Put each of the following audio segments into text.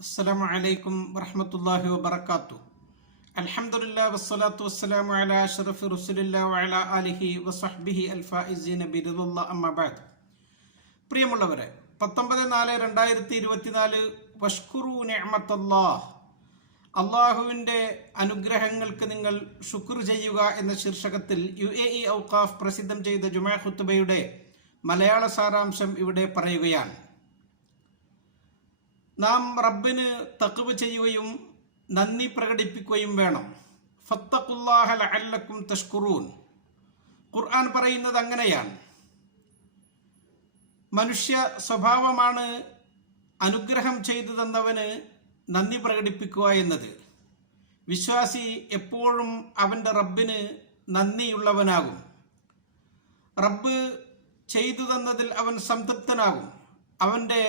അസ്സലാമു അലൈക്കും വറഹ്മത്തുള്ളാഹി വബറകാതുഹു. അൽഹംദുലില്ലാഹി വസ്സലാത്തു വസ്സലാമു അലാ അഷ്റഫി റസൂലില്ലാഹി വഅലാ ആലിഹി വസഹ്ബിഹി അൽഫായിസീന ബിറിദല്ലാഹി അമ്മാ ബഅദ്. പ്രിയമുള്ളവരെ, 19/4/2024 വഷ്കുറു നിഅമത്തല്ലാഹ്, അള്ളാഹുവിൻ്റെ അനുഗ്രഹങ്ങൾക്ക് നിങ്ങൾ ശുക്ർ ചെയ്യുക എന്ന ശീർഷകത്തിൽ UAE ഔഖാഫ് പ്രസിദ്ധം ചെയ്ത ജുമാ ഖുത്ബയുടെ മലയാള സാരാംശം ഇവിടെ പറയുകയാണ്. നാം റബ്ബിന് തഖ്വ ചെയ്യുകയും നന്ദി പ്രകടിപ്പിക്കുകയും വേണം. ഫത്തഖുല്ലാഹ ലഅല്ലക്കും തഷ്കുറൂൻ. ഖുർആൻ പറയുന്നത് അങ്ങനെയാണ്. മനുഷ്യ സ്വഭാവമാണ് അനുഗ്രഹം ചെയ്തു തന്നവന് നന്ദി പ്രകടിപ്പിക്കുക എന്നത്. വിശ്വാസി എപ്പോഴും അവൻ്റെ റബ്ബിന് നന്ദിയുള്ളവനാകും. റബ്ബ് ചെയ്തു തന്നതിൽ അവൻ സംതൃപ്തനാകും. അവൻ്റെ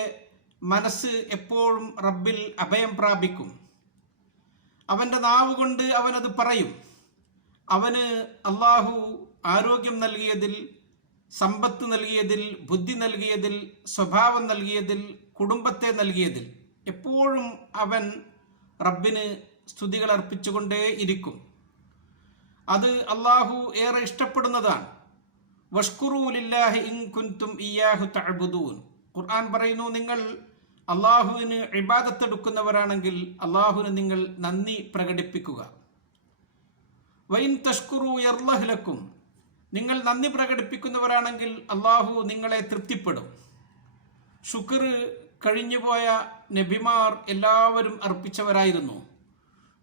മനസ്സ് എപ്പോഴും റബ്ബിൽ അഭയം പ്രാപിക്കും. അവൻ്റെ നാവ് കൊണ്ട് അവനത് പറയും. അവന് അള്ളാഹു ആരോഗ്യം നൽകിയതിൽ, സമ്പത്ത് നൽകിയതിൽ, ബുദ്ധി നൽകിയതിൽ, സ്വഭാവം നൽകിയതിൽ, കുടുംബത്തെ നൽകിയതിൽ എപ്പോഴും അവൻ റബ്ബിന് സ്തുതികൾ അർപ്പിച്ചുകൊണ്ടേ ഇരിക്കും. അത് അള്ളാഹു ഏറെ ഇഷ്ടപ്പെടുന്നതാണ്. വഷ്കുറൂ ലില്ലാഹി ഇൻ കുൻതും ഇയ്യാഹു തഅബുദൂൻ. ഖുർആൻ പറയുന്നു, നിങ്ങൾ അള്ളാഹുവിന് ഇബാദത്തെടുക്കുന്നവരാണെങ്കിൽ അള്ളാഹുവിന് നിങ്ങൾ നന്ദി പ്രകടിപ്പിക്കുക. വൈൻ തഷ്കുറു യർളഹ് ലക്കും. നിങ്ങൾ നന്ദി പ്രകടിപ്പിക്കുന്നവരാണെങ്കിൽ അള്ളാഹു നിങ്ങളെ തൃപ്തിപ്പെടും. ശുക്ർ കഴിഞ്ഞുപോയ നബിമാർ എല്ലാവരും അർപ്പിച്ചവരായിരുന്നു.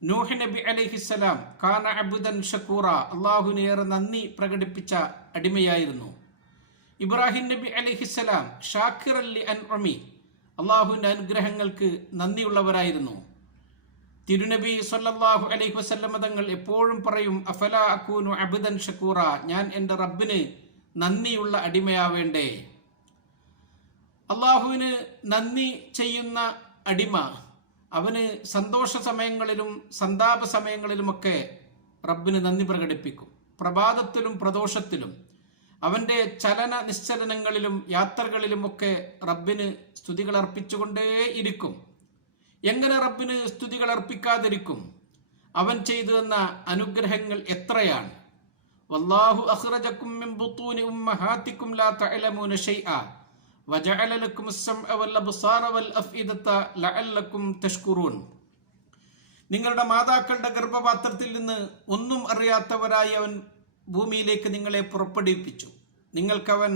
നൂഹ് നബി അലൈഹിസ്സലാം കാന അബ്ദൻ ഷക്കൂറ, അള്ളാഹുവിന് ഏറെ നന്ദി പ്രകടിപ്പിച്ച അടിമയായിരുന്നു. ഇബ്രാഹിം നബി അലൈഹിസ്സലാം ഷാക്കിറൻ ലി അൻഉമി, അള്ളാഹുവിൻ്റെ അനുഗ്രഹങ്ങൾക്ക് നന്ദിയുള്ളവരായിരുന്നു. തിരുനബി സ്വല്ലല്ലാഹു അലൈഹി വസല്ലം തങ്ങൾ എപ്പോഴും പറയും, അഫലാ അകൂനു അബ്ദൻ ഷക്കൂറ, ഞാൻ എൻ്റെ റബ്ബിന് നന്ദിയുള്ള അടിമയാവേണ്ടേ. അള്ളാഹുവിന് നന്ദി ചെയ്യുന്ന അടിമ അവന് സന്തോഷ സമയങ്ങളിലും സന്താപ സമയങ്ങളിലുമൊക്കെ റബ്ബിന് നന്ദി പ്രകടിപ്പിക്കും. പ്രഭാതത്തിലും പ്രദോഷത്തിലും അവൻ്റെ ചലന നിശ്ചലനങ്ങളിലും യാത്രകളിലുമൊക്കെ റബ്ബിന് സ്തുതികൾ അർപ്പിച്ചുകൊണ്ടേ ഇരിക്കും. എങ്ങനെ റബ്ബിന് സ്തുതികൾ അർപ്പിക്കാതിരിക്കും? അവൻ ചെയ്തു തന്ന അനുഗ്രഹങ്ങൾ എത്രയാണ്. വല്ലാഹു അഖ്റജകും മിൻ ബുത്തൂനി ഉമ്മഹാതികും ലാ തഅലമൂന ശൈഅ വജഅല ലക്കും അസ്സംഅ വൽ അബ്സാറ വൽ അഫ്ഇദത ലഅല്ലക്കും തഷ്കുറൂൻ. നിങ്ങളുടെ മാതാക്കളുടെ ഗർഭപാത്രത്തിൽ നിന്ന് ഒന്നും അറിയാത്തവരായി അവൻ ഭൂമിയിലേക്ക് നിങ്ങളെ പുറപ്പെടുവിപ്പിച്ചു. നിങ്ങൾക്കവൻ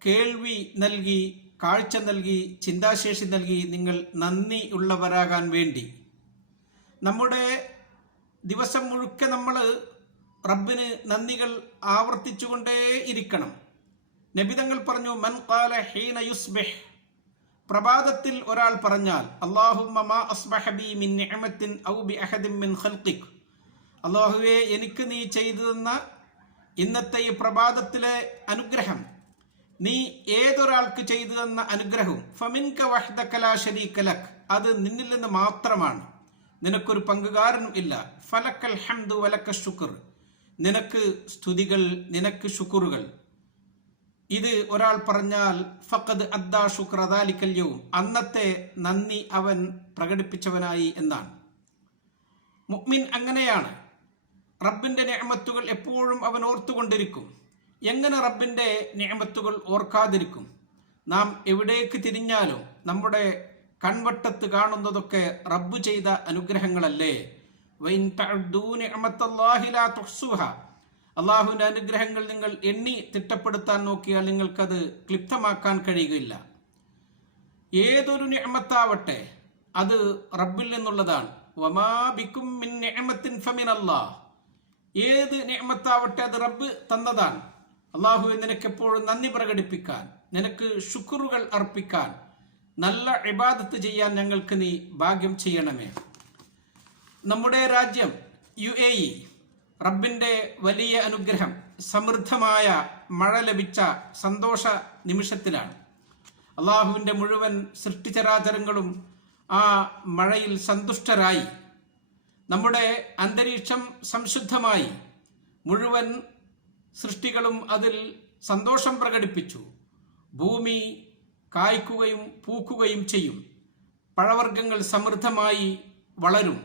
കേൾവി നൽകി, കാഴ്ച നൽകി, ചിന്താശേഷി നൽകി. നിങ്ങൾ നന്ദി ഉള്ളവരാകാൻ വേണ്ടി നമ്മുടെ ദിവസം മുഴുക്കെ നമ്മൾ റബ്ബിന് നന്ദികൾ ആവർത്തിച്ചുകൊണ്ടേ ഇരിക്കണം. നബിതങ്ങൾ പറഞ്ഞു, മൻ ഖാല ഹീന യുസ്ബിഹ്, പ്രഭാതത്തിൽ ഒരാൾ പറഞ്ഞാൽ, അല്ലാഹുമ്മ മാ അസ്ബഹ ബി മിൻ നിഅമത്തിൻ ഔ ബി അഹദിൻ മിൻ ഖൽഖിക്, അല്ലാഹുവേ എനിക്ക് നീ ചെയ്തു തന്ന ഇന്നത്തെ ഈ പ്രഭാതത്തിലെ അനുഗ്രഹം, നീ ഏതൊരാൾക്ക് ചെയ്തു തന്ന അനുഗ്രഹവും, ഫമിൻക വഹ്ദക ലാ ശരീക ലക്, അത് നിന്നിൽ നിന്ന് മാത്രമാണ്, നിനക്കൊരു പങ്കുകാരനും ഇല്ല. ഫലക്കൽ ഹംദു വലക ശുക്ർ, നിനക്ക് സ്തുതികൾ, നിനക്ക് ശുക്റുകൾ. ഇത് ഒരാൾ പറഞ്ഞാൽ ഫഖദ് അദ്ദാ ശുക്ര ദാലിക്കൽ യൗം, അന്നത്തെ നന്ദി അവൻ പ്രകടിപ്പിച്ചവനായി എന്നാണ്. മുഅ്മിൻ അങ്ങനെയാണ്. റബ്ബിൻ്റെ നിഅമത്തുകൾ എപ്പോഴും അവൻ ഓർത്തുകൊണ്ടിരിക്കും. എങ്ങനെ റബ്ബിൻ്റെ നിഅമത്തുകൾ ഓർക്കാതിരിക്കും? നാം എവിടേക്ക് തിരിഞ്ഞാലും നമ്മുടെ കൺവട്ടത്ത് കാണുന്നതൊക്കെ റബ്ബ് ചെയ്ത അനുഗ്രഹങ്ങളല്ലേ. വഇൻ തഅദ്ദൂ നിഅമത്തല്ലാഹി ലാ തുഹ്സുഹാ, അള്ളാഹുവിൻ്റെ അനുഗ്രഹങ്ങൾ നിങ്ങൾ എണ്ണി തിട്ടപ്പെടുത്താൻ നോക്കിയാൽ നിങ്ങൾക്കത് ക്ലിപ്തമാക്കാൻ കഴിയുകയില്ല. ഏതൊരു നിഅമത്താവട്ടെ അത് റബ്ബിൽ നിന്നുള്ളതാണ്. വമാ ബികും മിൻ നിഅമത്തിൻ ഫമിനല്ലാഹ്, ഏത് നിഅമത്താവട്ടെ അത് റബ്ബ് തന്നതാണ്. അള്ളാഹുവെ, നിനക്കെപ്പോഴും നന്ദി പ്രകടിപ്പിക്കാൻ, നിനക്ക് ശുക്റുകൾ അർപ്പിക്കാൻ, നല്ല ഇബാദത്ത് ചെയ്യാൻ ഞങ്ങൾക്ക് നീ ഭാഗ്യം ചെയ്യണമേ. നമ്മുടെ രാജ്യം UAE റബ്ബിൻ്റെ വലിയ അനുഗ്രഹം, സമൃദ്ധമായ മഴ ലഭിച്ച സന്തോഷ നിമിഷത്തിലാണ്. അള്ളാഹുവിൻ്റെ മുഴുവൻ സൃഷ്ടിചരാചരങ്ങളും ആ മഴയിൽ സന്തുഷ്ടരായി. നമ്മുടെ അന്തരീക്ഷം സംശുദ്ധമായി. മുഴുവൻ സൃഷ്ടികളും അതിൽ സന്തോഷം പ്രകടിപ്പിച്ചു. ഭൂമി കായ്ക്കുകയും പൂക്കുകയും ചെയ്യും. പഴവർഗ്ഗങ്ങൾ സമൃദ്ധമായി വളരും.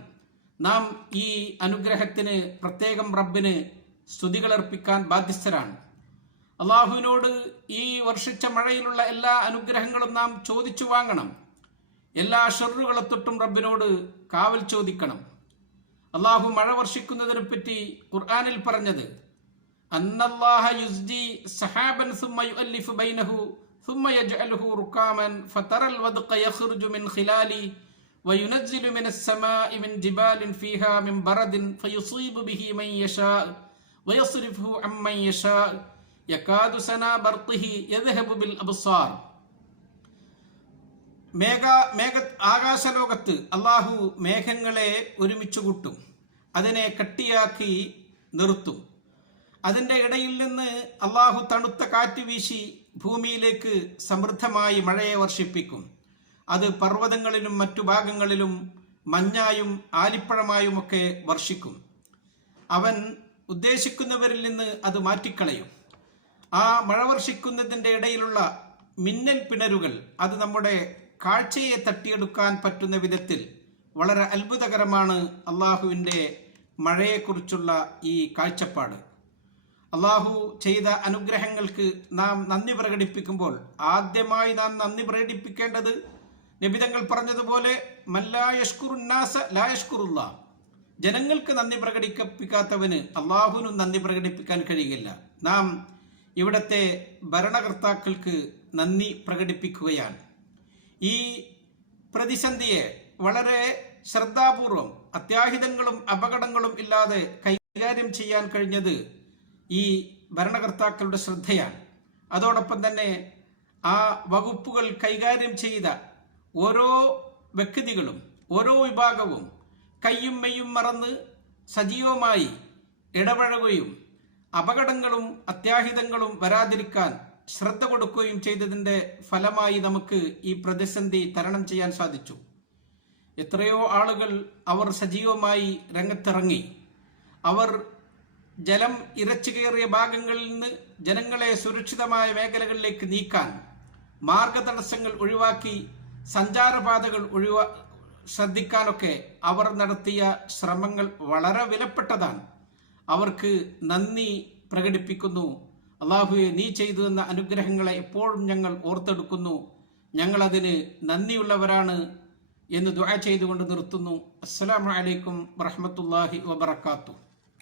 നാം ഈ അനുഗ്രഹത്തിന് പ്രത്യേകം റബ്ബിന് സ്തുതികളർപ്പിക്കാൻ ബാധ്യസ്ഥരാണ്. അള്ളാഹുവിനോട് ഈ വർഷിച്ച മഴയിലുള്ള എല്ലാ അനുഗ്രഹങ്ങളും നാം ചോദിച്ചു വാങ്ങണം. എല്ലാ ഷർറുകളെ തൊട്ടും റബ്ബിനോട് കാവൽ ചോദിക്കണം. അള്ളാഹു മഴ വർഷിക്കുന്നതിനെ പറ്റി ഖുർആനിൽ പറഞ്ഞത് അന്നല്ലാഹ യുസ്ജി സഹാബൻ സുമ്മ യുഅല്ലിഫു ബൈനഹു സുമ്മ യജ്അലുഹു റുകാമൻ ഫതറൽ വദ്ഖ യഖ്റുജു മിൻ ഖിലാലി വയുനസ്സിലു മിനസ് സമാഇ മിൻ ജിബാലിൻ ഫീഹാ മിൻ ബറദിൻ ഫയുസീബു ബിഹി മൻ യശാ വയസ്രിഫുഹു അമ്മൻ യശാ യകാദു സനാ ബർഖിഹി യദ്ഹബു ബിൽ അബ്സാർ. ആകാശലോകത്ത് അള്ളാഹു മേഘങ്ങളെ ഒരുമിച്ച് കൂട്ടും, അതിനെ കട്ടിയാക്കി നിർത്തും. അതിൻ്റെ ഇടയിൽ നിന്ന് അള്ളാഹു തണുത്ത കാറ്റ് വീശി ഭൂമിയിലേക്ക് സമൃദ്ധമായി മഴയെ വർഷിപ്പിക്കും. അത് പർവ്വതങ്ങളിലും മറ്റു ഭാഗങ്ങളിലും മഞ്ഞായും ആലിപ്പഴമായുമൊക്കെ വർഷിക്കും. അവൻ ഉദ്ദേശിക്കുന്നവരിൽ നിന്ന് അത് മാറ്റിക്കളയും. ആ മഴ വർഷിക്കുന്നതിൻ്റെ ഇടയിലുള്ള മിന്നൽ പിണരുകൾ അത് നമ്മുടെ കാഴ്ചയെ തട്ടിയെടുക്കാൻ പറ്റുന്ന വിധത്തിൽ വളരെ അത്ഭുതകരമാണ് അള്ളാഹുവിൻ്റെ മഴയെക്കുറിച്ചുള്ള ഈ കാഴ്ചപ്പാട്. അള്ളാഹു ചെയ്ത അനുഗ്രഹങ്ങൾക്ക് നാം നന്ദി പ്രകടിപ്പിക്കുമ്പോൾ ആദ്യമായി നാം നന്ദി പ്രകടിപ്പിക്കേണ്ടത് നബിതങ്ങൾ പറഞ്ഞതുപോലെ മല്ലാ യഷ്കുറുന്നാസ ലാ യഷ്കുറുല്ലാഹ്. ജനങ്ങൾക്ക് നന്ദി പ്രകടിപ്പിക്കാത്തവന് അള്ളാഹുവിനും നന്ദി പ്രകടിപ്പിക്കാൻ കഴിയില്ല. നാം ഇവിടുത്തെ ഭരണകർത്താക്കൾക്ക് നന്ദി പ്രകടിപ്പിക്കുകയാണ്. ഈ പ്രതിസന്ധിയെ വളരെ ശ്രദ്ധാപൂർവം അത്യാഹിതങ്ങളും അപകടങ്ങളും ഇല്ലാതെ കൈകാര്യം ചെയ്യാൻ കഴിഞ്ഞത് ഈ ഭരണകർത്താക്കളുടെ ശ്രദ്ധയാണ്. അതോടൊപ്പം തന്നെ ആ വകുപ്പുകൾ കൈകാര്യം ചെയ്ത ഓരോ വ്യക്തികളും ഓരോ വിഭാഗവും കയ്യും മെയ്യും മറന്ന് സജീവമായി ഇടപഴകുകയും അപകടങ്ങളും അത്യാഹിതങ്ങളും വരാതിരിക്കാൻ ശ്രദ്ധ കൊടുക്കുകയും ചെയ്തതിൻ്റെ ഫലമായി നമുക്ക് ഈ പ്രതിസന്ധി തരണം ചെയ്യാൻ സാധിച്ചു. എത്രയോ ആളുകൾ അവർ സജീവമായി രംഗത്തിറങ്ങി. അവർ ജലം ഇരച്ചു കയറിയ ഭാഗങ്ങളിൽ നിന്ന് ജനങ്ങളെ സുരക്ഷിതമായ മേഖലകളിലേക്ക് നീക്കാൻ മാർഗതടസ്സങ്ങൾ ഒഴിവാക്കി സഞ്ചാരപാതകൾ ശ്രദ്ധിക്കാനൊക്കെ അവർ നടത്തിയ ശ്രമങ്ങൾ വളരെ വിലപ്പെട്ടതാണ്. അവർക്ക് നന്ദി പ്രകടിപ്പിക്കുന്നു. അള്ളാഹുവെ, നീ ചെയ്തു തന്ന അനുഗ്രഹങ്ങളെ എപ്പോഴും ഞങ്ങൾ ഓർത്തെടുക്കുന്നു. ഞങ്ങളതിന് നന്ദിയുള്ളവരാണ് എന്ന് ദുആ ചെയ്തുകൊണ്ട് നിർത്തുന്നു. അസ്സലാമു അലൈക്കും വറഹ്മത്തുള്ളാഹി വബറകാതുഹു.